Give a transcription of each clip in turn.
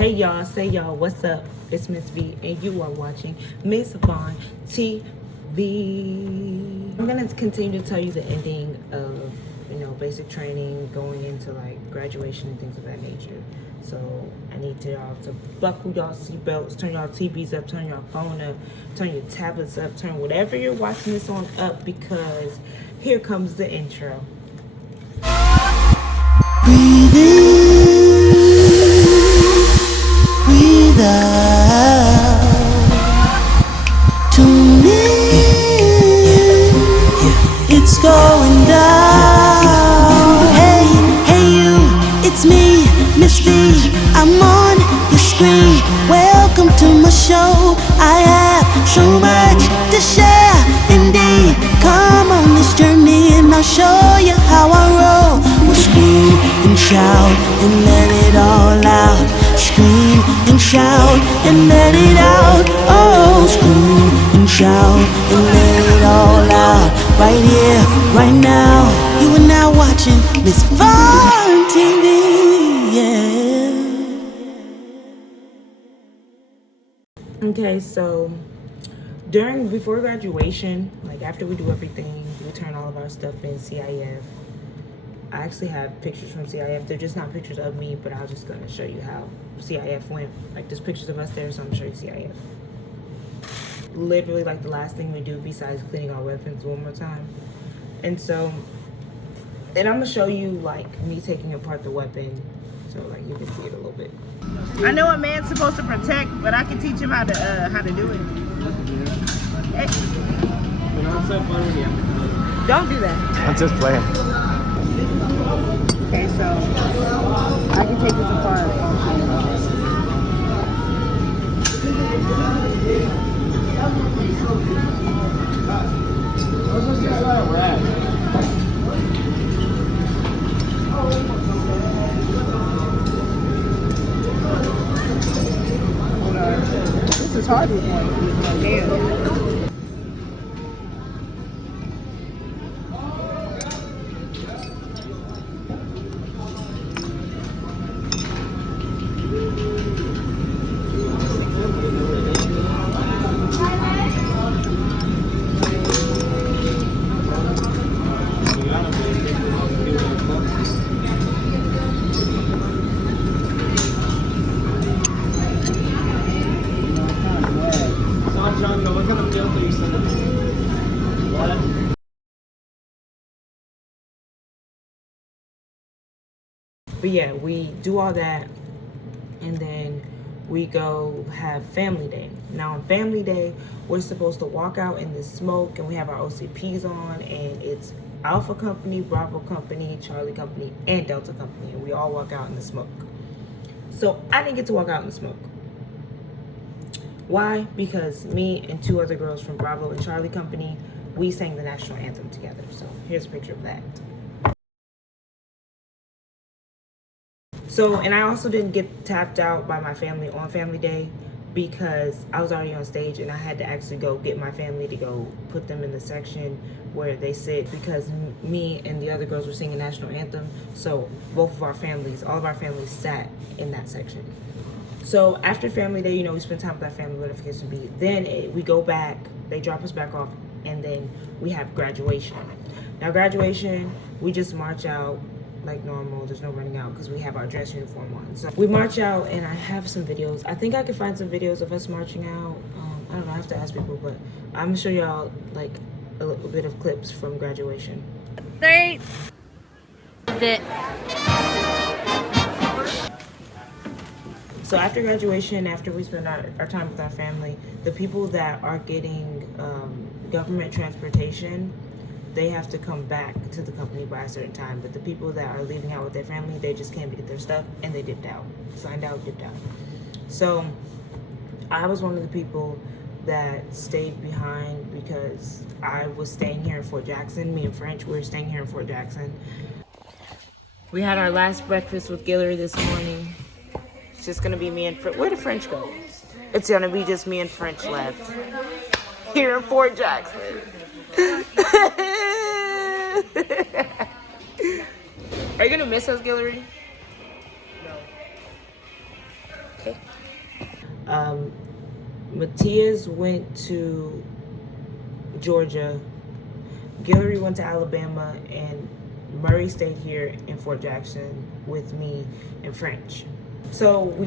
Hey y'all, say y'all, what's up? It's Miss V, and you are watching Miss Vaughn TV. I'm gonna continue to tell you the ending of, basic training, going into like graduation and things of that nature. So I need y'all to buckle y'all seatbelts, turn y'all TVs up, turn your phone up, turn your tablets up, turn whatever you're watching this on up, because here comes the intro. Breathe in, breathe out, tune in, it's going down. Hey, hey you, it's me, Miss V, I'm on your screen. Welcome to my show, I have so much to share. Indeed, come on this journey and I'll show you how I roll. We'll scream and shout and let it all out. Scream and shout and let it out. Oh, scream and shout and let it all out. Right here, right now. You are now watching Miss Vaughn TV. Yeah. Okay, so before graduation, like after we do everything, we turn all of our stuff in CIF. I actually have pictures from CIF. They're just not pictures of me, but I'm just gonna show you how CIF went. Like there's pictures of us there, so I'm gonna show you CIF. Literally like the last thing we do besides cleaning our weapons one more time. And I'm gonna show you like me taking apart the weapon, so like you can see it a little bit. I know a man's supposed to protect, but I can teach him how to do it. Hey. Don't do that. I'm just playing. Okay, so I can take this apart. This is hard with one nail. What kind of deal do you send them? What? But yeah, we do all that, and then we go have family day. Now on family day, we're supposed to walk out in the smoke, and we have our OCPs on, and it's Alpha Company, Bravo Company, Charlie Company, and Delta Company, and we all walk out in the smoke. So I didn't get to walk out in the smoke. Why? Because me and two other girls from Bravo and Charlie Company, we sang the national anthem together. So here's a picture of that. So, and I also didn't get tapped out by my family on family day because I was already on stage and I had to actually go get my family to go put them in the section where they sit, because me and the other girls were singing national anthem. So both of our families, all of our families sat in that section. So after family day, we spend time with our family, whatever the case would be. Then we go back, they drop us back off, and then we have graduation. Now graduation, we just march out like normal. There's no running out because we have our dress uniform on. So we march out, and I have some videos. I think I can find some videos of us marching out. I don't know, I have to ask people, but I'm gonna show y'all like a little bit of clips from graduation. 3. Sit. So after graduation, after we spend our time with our family, the people that are getting government transportation, they have to come back to the company by a certain time. But the people that are leaving out with their family, they just came to get their stuff and they dipped out. Signed out, dipped out. So I was one of the people that stayed behind because I was staying here in Fort Jackson. Me and French, we were staying here in Fort Jackson. We had our last breakfast with Guillory this morning. It's just gonna be me and French. Where did French go? It's gonna be just me and French left here in Fort Jackson. Are you gonna miss us, Guillory? No. Okay. Matias went to Georgia, Guillory went to Alabama, and Murray stayed here in Fort Jackson with me and French. So we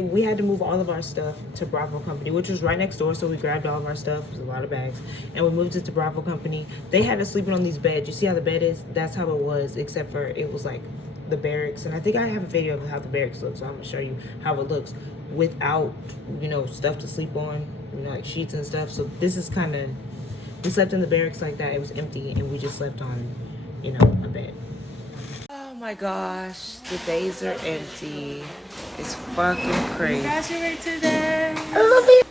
we had to move all of our stuff to Bravo Company, which was right next door. So we grabbed all of our stuff, it was a lot of bags, and we moved it to Bravo Company. They had us sleeping on these beds. You see how the bed is? That's how it was, except for it was like the barracks. And I think I have a video of how the barracks looks, so I'm gonna show you how it looks without, stuff to sleep on, like sheets and stuff. So this is kind of, we slept in the barracks like that. It was empty, and we just slept on, a bed. Oh my gosh, the days are empty. It's fucking crazy. Graduate today. I love it.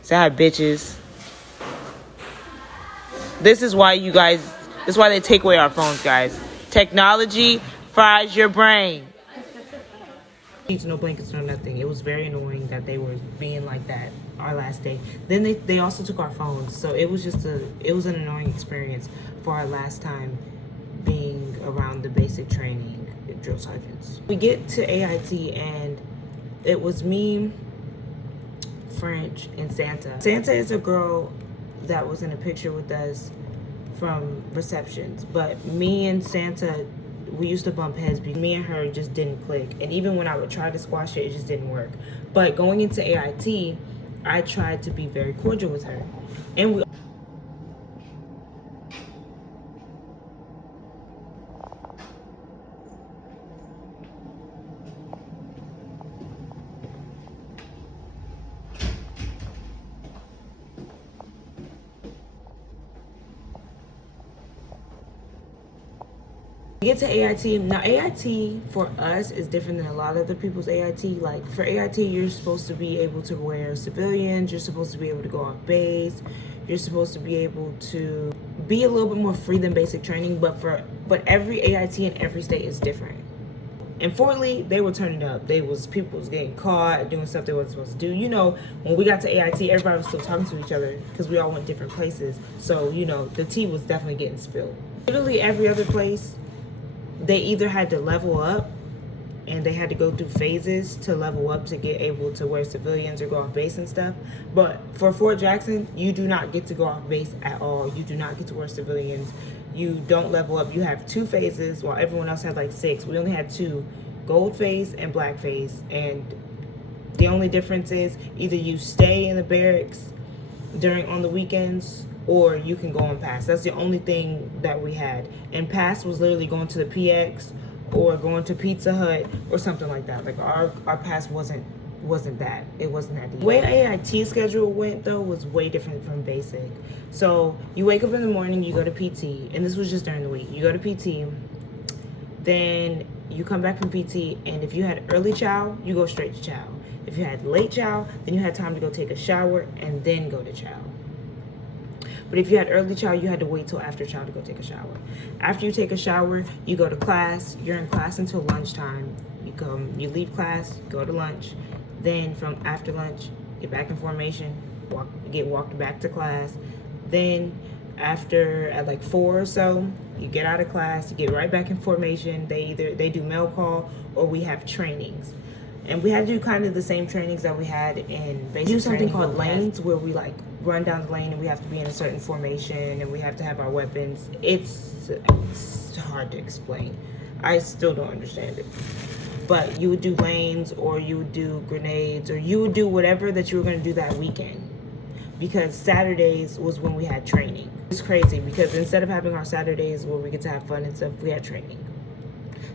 Say hi, bitches. This is why they take away our phones, guys. Technology fries your brain. No blankets, no nothing. It was very annoying that they were being like that our last day. Then they also took our phones, so it was an annoying experience for our last time being around the basic training drill sergeants. We get to AIT and it was me, French, and Santa. Santa is a girl that was in a picture with us from receptions, but me and Santa, we used to bump heads because me and her just didn't click. And even when I would try to squash it, it just didn't work. But going into AIT, I tried to be very cordial with her. And we get to AIT. Now AIT for us is different than a lot of other people's AIT. Like for AIT, you're supposed to be able to wear civilians, you're supposed to be able to go off base, you're supposed to be able to be a little bit more free than basic training, but every AIT in every state is different. In Fort Lee, they were turning up. People was getting caught doing stuff they wasn't supposed to do. When we got to AIT, everybody was still talking to each other because we all went different places. So, the tea was definitely getting spilled. Literally every other place, they either had to level up and they had to go through phases to level up to get able to wear civilians or go off base and stuff. But for Fort Jackson, you do not get to go off base at all. You do not get to wear civilians. You don't level up. You have 2 phases while everyone else had like 6. We only had 2, gold phase and black phase. And the only difference is either you stay in the barracks on the weekends, or you can go on pass. That's the only thing that we had. And pass was literally going to the PX or going to Pizza Hut or something like that. Like our pass wasn't that. It wasn't that deep. The way AIT schedule went though was way different from basic. So you wake up in the morning, you go to PT, and this was just during the week. You go to PT, then you come back from PT, and if you had early chow, you go straight to chow. If you had late chow, then you had time to go take a shower and then go to chow. But if you had early chow, you had to wait till after chow to go take a shower. After you take a shower, you go to class. You're in class until lunchtime. You leave class, go to lunch. Then from after lunch, get back in formation, get walked back to class. Then at like 4 or so, you get out of class, you get right back in formation. They do mail call or we have trainings. And we had to do kind of the same trainings that we had in basic. We do something called lanes where we like run down the lane and we have to be in a certain formation and we have to have our weapons. It's hard to explain. I still don't understand it. But you would do lanes or you would do grenades or you would do whatever that you were going to do that weekend. Because Saturdays was when we had training. It's crazy because instead of having our Saturdays where we get to have fun and stuff, we had training.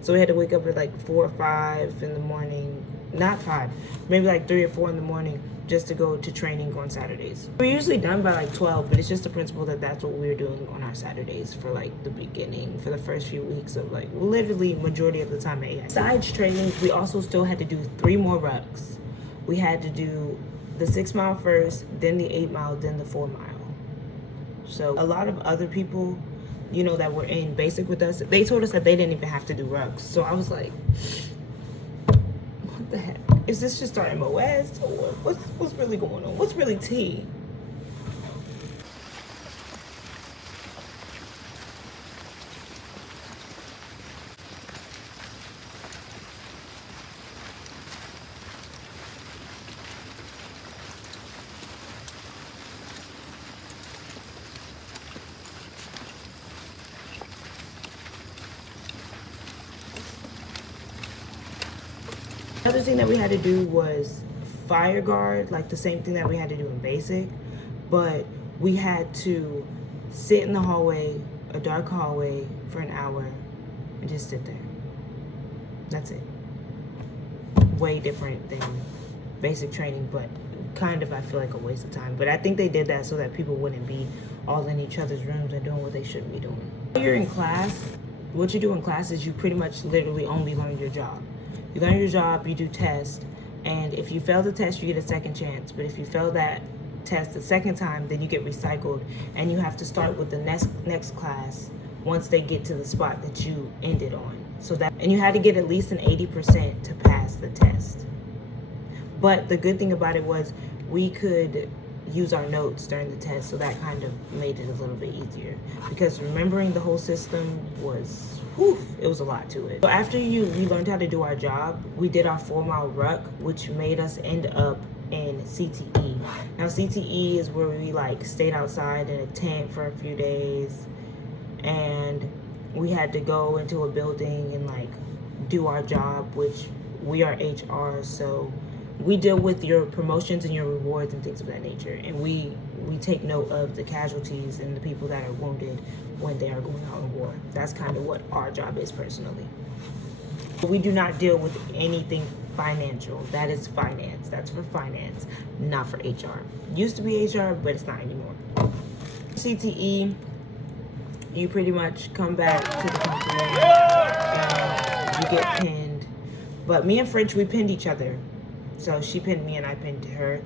So we had to wake up at like 4 or 5 in the morning. Not 5, maybe like 3 or 4 in the morning just to go to training on Saturdays. We're usually done by like 12, but it's just the principle that that's what we're doing on our Saturdays for like the beginning, for the first few weeks of like literally majority of the time at AIT. Besides trainings, we also still had to do 3 more rucks. We had to do the 6 mile first, then the 8 mile, then the 4 mile. So a lot of other people, that were in basic with us, they told us that they didn't even have to do rucks. So I was like, what the heck? Is this just our MOS or what's really going on? What's really tea? Another thing that we had to do was fire guard, like the same thing that we had to do in basic, but we had to sit in the hallway, a dark hallway, for an hour and just sit there. That's it. Way different than basic training, but kind of, I feel like, a waste of time. But I think they did that so that people wouldn't be all in each other's rooms and doing what they shouldn't be doing. When you're in class, what you do in class is you pretty much literally only learn your job. You learn your job, you do tests, and if you fail the test, you get a second chance. But if you fail that test the second time, then you get recycled, and you have to start with the next class once they get to the spot that you ended on. And you had to get at least an 80% to pass the test. But the good thing about it was we could use our notes during the test, so that kind of made it a little bit easier, because remembering the whole system was, it was a lot to it. So after we learned how to do our job, we did our 4-mile ruck, which made us end up in CTE. Now CTE is where we like stayed outside in a tent for a few days, and we had to go into a building and like do our job, which we are HR, so we deal with your promotions and your rewards and things of that nature, and we take note of the casualties and the people that are wounded when they are going out in war. That's kind of what our job is personally. We do not deal with anything financial. That is finance. That's for finance, not for HR. Used to be HR, but it's not anymore. CTE, you pretty much come back to the company and you get pinned. But me and French, we pinned each other. So she pinned me and I pinned her.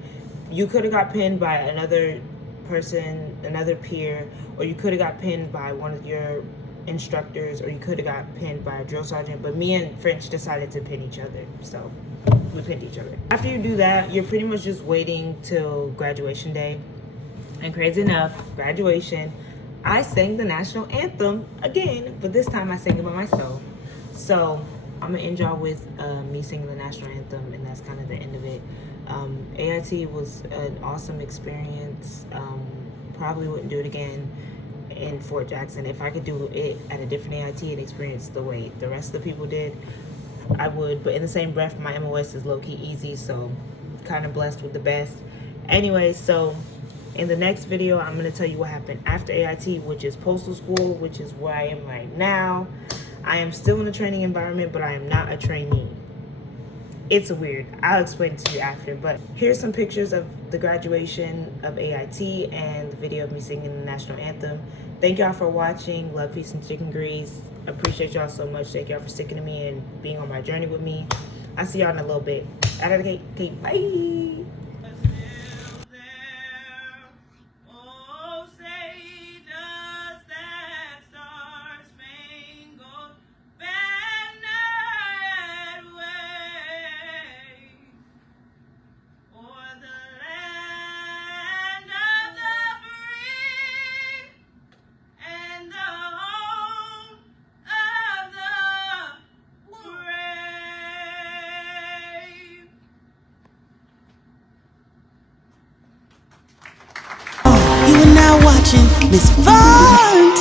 You could have got pinned by another person, another peer, or you could have got pinned by one of your instructors, or you could have got pinned by a drill sergeant. But me and French decided to pin each other, so we pinned each other. After you do that, you're pretty much just waiting till graduation day. And crazy enough, graduation, I sang the national anthem again, but this time I sang it by myself. So I'm gonna end y'all with me singing the national anthem, and that's kind of the end of it. AIT was an awesome experience. Probably wouldn't do it again in Fort Jackson. If I could do it at a different AIT and experience the way the rest of the people did, I would. But in the same breath, my MOS is low-key easy, so kind of blessed with the best. Anyway, so in the next video, I'm gonna tell you what happened after AIT, which is postal school, which is where I am right now. I am still in a training environment, but I am not a trainee. It's weird. I'll explain it to you after, but here's some pictures of the graduation of AIT and the video of me singing the national anthem. Thank y'all for watching. Love, peace, and chicken grease. Appreciate y'all so much. Thank y'all for sticking to me and being on my journey with me. I'll see y'all in a little bit. Okay, bye. You are now watching Miss Fun.